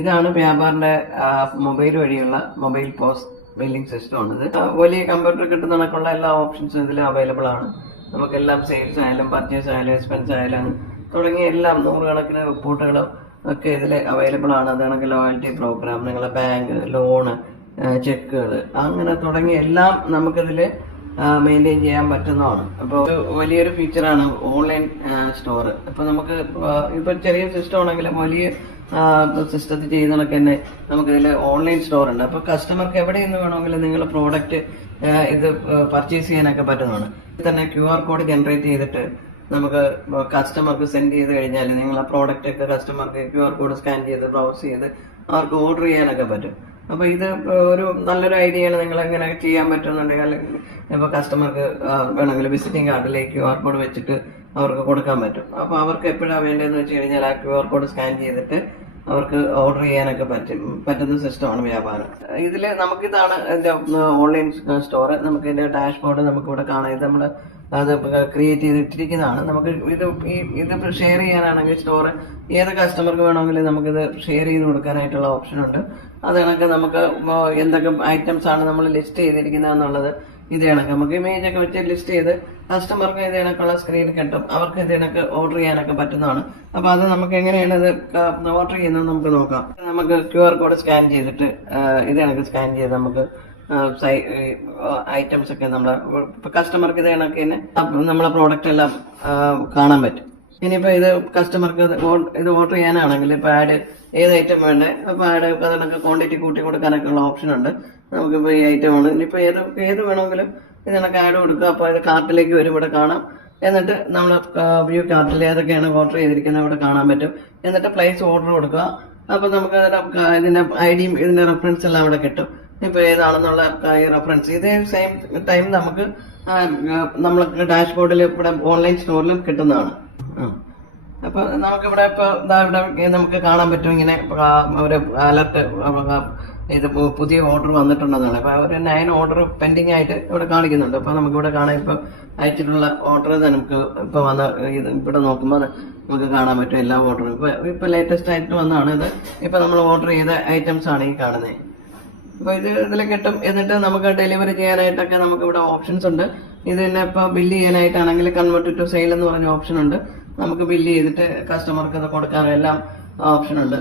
ഇതാണ് വ്യാപാറിന്റെ മൊബൈൽ വഴിയുള്ള mobile post billing system ആണ്. ഇത് വലിയ കമ്പ്യൂട്ടർ കിട്ടുന്ന കണക്കുള്ള എല്ലാ ഓപ്ഷൻസും ഇതിൽ അവൈലബിൾ ആണ്. നമുക്കെല്ലാം സെയിൽസ് ആയാലും പർച്ചേസ് ആയാലും എക്സ്പെൻസ് ആയാലും തുടങ്ങിയ എല്ലാം നൂറുകണക്കിന് റിപ്പോർട്ടുകളും ഒക്കെ ഇതിൽ അവൈലബിൾ ആണ്. അത് കണക്ക് ലോയൽറ്റി പ്രോഗ്രാം, നിങ്ങളെ ബാങ്ക് ലോണ്, ചെക്കുകൾ, അങ്ങനെ തുടങ്ങിയ എല്ലാം നമുക്കിതിൽ മെയിൻറ്റെയിൻ ചെയ്യാൻ പറ്റുന്നതാണ്. അപ്പോൾ വലിയൊരു ഫീച്ചറാണ് ഓൺലൈൻ സ്റ്റോർ. ഇപ്പോൾ നമുക്ക് ഇപ്പോൾ ചെറിയ സിസ്റ്റം ആണെങ്കിലും വലിയ സിസ്റ്റത്തിൽ ചെയ്യുന്നതൊക്കെ തന്നെ നമുക്കിതിൽ ഓൺലൈൻ സ്റ്റോർ ഉണ്ട്. അപ്പോൾ കസ്റ്റമർക്ക് എവിടെ നിന്ന് വേണമെങ്കിലും നിങ്ങളുടെ പ്രോഡക്റ്റ് ഇത് പർച്ചേസ് ചെയ്യാനൊക്കെ പറ്റുന്നതാണ്. തന്നെ QR കോഡ് ജനറേറ്റ് ചെയ്തിട്ട് നമുക്ക് കസ്റ്റമർക്ക് സെൻഡ് ചെയ്ത് കഴിഞ്ഞാൽ നിങ്ങൾ ആ പ്രോഡക്റ്റ് ഒക്കെ കസ്റ്റമർക്ക് QR കോഡ് സ്കാൻ ചെയ്ത് ബ്രൗസ് ചെയ്ത് അവർക്ക് ഓർഡർ ചെയ്യാനൊക്കെ പറ്റും. അപ്പോൾ ഇത് ഒരു നല്ലൊരു ഐഡിയ ആണ്. നിങ്ങൾ എങ്ങനെ ചെയ്യാൻ പറ്റുന്നുണ്ടെങ്കിൽ അല്ലെങ്കിൽ ഇപ്പോൾ കസ്റ്റമർക്ക് വേണമെങ്കിൽ വിസിറ്റിംഗ് കാർഡിലേക്ക് QR കോഡ് വെച്ചിട്ട് അവർക്ക് കൊടുക്കാൻ പറ്റും. അപ്പോൾ അവർക്ക് എപ്പോഴാണ് വേണ്ടതെന്ന് വെച്ച് കഴിഞ്ഞാൽ ആ QR കോഡ് സ്കാൻ ചെയ്തിട്ട് അവർക്ക് ഓർഡർ ചെയ്യാനൊക്കെ പറ്റുന്ന സിസ്റ്റമാണ് വ്യാപാരം. ഇതിൽ നമുക്കിതാണ് ഇതിൻ്റെ ഓൺലൈൻ സ്റ്റോർ. നമുക്ക് ഇതിൻ്റെ ഡാഷ്ബോർഡ് നമുക്കിവിടെ കാണാം. ഇത് നമ്മൾ അത് ക്രിയേറ്റ് ചെയ്തിട്ടിരിക്കുന്നതാണ്. നമുക്ക് ഇത് ഷെയർ ചെയ്യാനാണെങ്കിൽ സ്റ്റോർ ഏത് കസ്റ്റമർക്ക് വേണമെങ്കിലും നമുക്കിത് ഷെയർ ചെയ്ത് കൊടുക്കാനായിട്ടുള്ള ഓപ്ഷൻ ഉണ്ട്. അത് കണക്ക് നമുക്ക് എന്തൊക്കെ ഐറ്റംസ് ആണ് നമ്മൾ ലിസ്റ്റ് ചെയ്തിരിക്കുന്നത് എന്നുള്ളത് ഇത് കണക്ക് നമുക്ക് ഇമേജ് ഒക്കെ വെച്ച് ലിസ്റ്റ് ചെയ്ത് കസ്റ്റമർക്ക് ഇത് കണക്കുള്ള സ്ക്രീൻ കിട്ടും. അവർക്ക് ഇത് കണക്ക് ഓർഡർ ചെയ്യാനൊക്കെ പറ്റുന്നതാണ്. അപ്പൊ അത് നമുക്ക് എങ്ങനെയാണ് ഇത് ഓർഡർ ചെയ്യുന്നത് നമുക്ക് നോക്കാം. നമുക്ക് QR കോഡ് സ്കാൻ ചെയ്തിട്ട് ഇത് കണക്ക് സ്കാൻ ചെയ്ത് നമുക്ക് ഐറ്റംസ് ഒക്കെ നമ്മളെ കസ്റ്റമർക്ക് ഇത് കണക്ക് തന്നെ നമ്മളെ പ്രോഡക്റ്റ് എല്ലാം കാണാൻ പറ്റും. ഇനിയിപ്പോ ഇത് കസ്റ്റമർക്ക് ഇത് ഓർഡർ ചെയ്യാനാണെങ്കിൽ ഇപ്പൊ ആഡ് ഏത് ഐറ്റം വേണ്ടേ അപ്പൊ ആഡ് അതിനൊക്കെ ക്വാണ്ടിറ്റി കൂട്ടി കൊടുക്കാനൊക്കെ ഉള്ള ഓപ്ഷൻ ഉണ്ട്. നമുക്കിപ്പോ ഈ ഐറ്റം ആണ്. ഇനിയിപ്പോ ഏത് വേണമെങ്കിലും ഇതിനൊക്കെ ആഡ് കൊടുക്കുക. അപ്പൊ ഇത് കാർട്ടിലേക്ക് വരും, ഇവിടെ കാണാം. എന്നിട്ട് നമ്മൾ വ്യൂ കാർട്ടിൽ ഏതൊക്കെയാണ് ഓർഡർ ചെയ്തിരിക്കുന്നത് ഇവിടെ കാണാൻ പറ്റും. എന്നിട്ട് പ്ലേസ് ഓർഡർ കൊടുക്കുക. അപ്പൊ നമുക്ക് ഇതിന്റെ ഐഡിയും ഇതിന്റെ റെഫറൻസ് എല്ലാം ഇവിടെ കിട്ടും. ഇപ്പൊ ഏതാണെന്നുള്ള റെഫറൻസ് ഇതേ സെയിം ടൈം നമുക്ക് നമ്മൾക്ക് ഡാഷ്ബോർഡിൽ ഇവിടെ ഓൺലൈൻ സ്റ്റോറിലും കിട്ടുന്നതാണ്. അപ്പൊ നമുക്കിവിടെ ഇപ്പൊ ഇവിടെ നമുക്ക് കാണാൻ പറ്റും ഇങ്ങനെ ഒരു അലർട്ട് ഇത് പുതിയ ഓർഡർ വന്നിട്ടുണ്ടെന്നാണ്. അപ്പൊ ഒരു 9 ഓർഡർ പെൻഡിങ് ആയിട്ട് ഇവിടെ കാണിക്കുന്നുണ്ട്. അപ്പൊ നമുക്കിവിടെ കാണാം ഇപ്പൊ അയച്ചിട്ടുള്ള ഓർഡർ നമുക്ക് ഇപ്പൊ വന്ന ഇവിടെ നോക്കുമ്പോൾ നമുക്ക് കാണാൻ പറ്റും എല്ലാ ഓർഡറും. ഇപ്പൊ ലേറ്റസ്റ്റ് ആയിട്ട് വന്നതാണ് ഇത്. ഇപ്പൊ നമ്മൾ ഓർഡർ ചെയ്ത ഐറ്റംസ് ആണ് ഈ കാണുന്നത്. അപ്പൊ ഇതിൽ കിട്ടും. എന്നിട്ട് നമുക്ക് ഡെലിവറി ചെയ്യാനായിട്ടൊക്കെ നമുക്ക് ഇവിടെ ഓപ്ഷൻസ് ഉണ്ട്. ഇത് തന്നെ ഇപ്പൊ ബില്ല് ചെയ്യാനായിട്ടാണെങ്കിൽ കൺവേർട്ട് ടു സെയിൽ എന്ന് പറഞ്ഞ ഓപ്ഷൻ ഉണ്ട്. നമുക്ക് ബില്ല് ചെയ്തിട്ട് കസ്റ്റമർക്ക് ഇത് കൊടുക്കാനെല്ലാം ഓപ്ഷൻ ഉണ്ട്.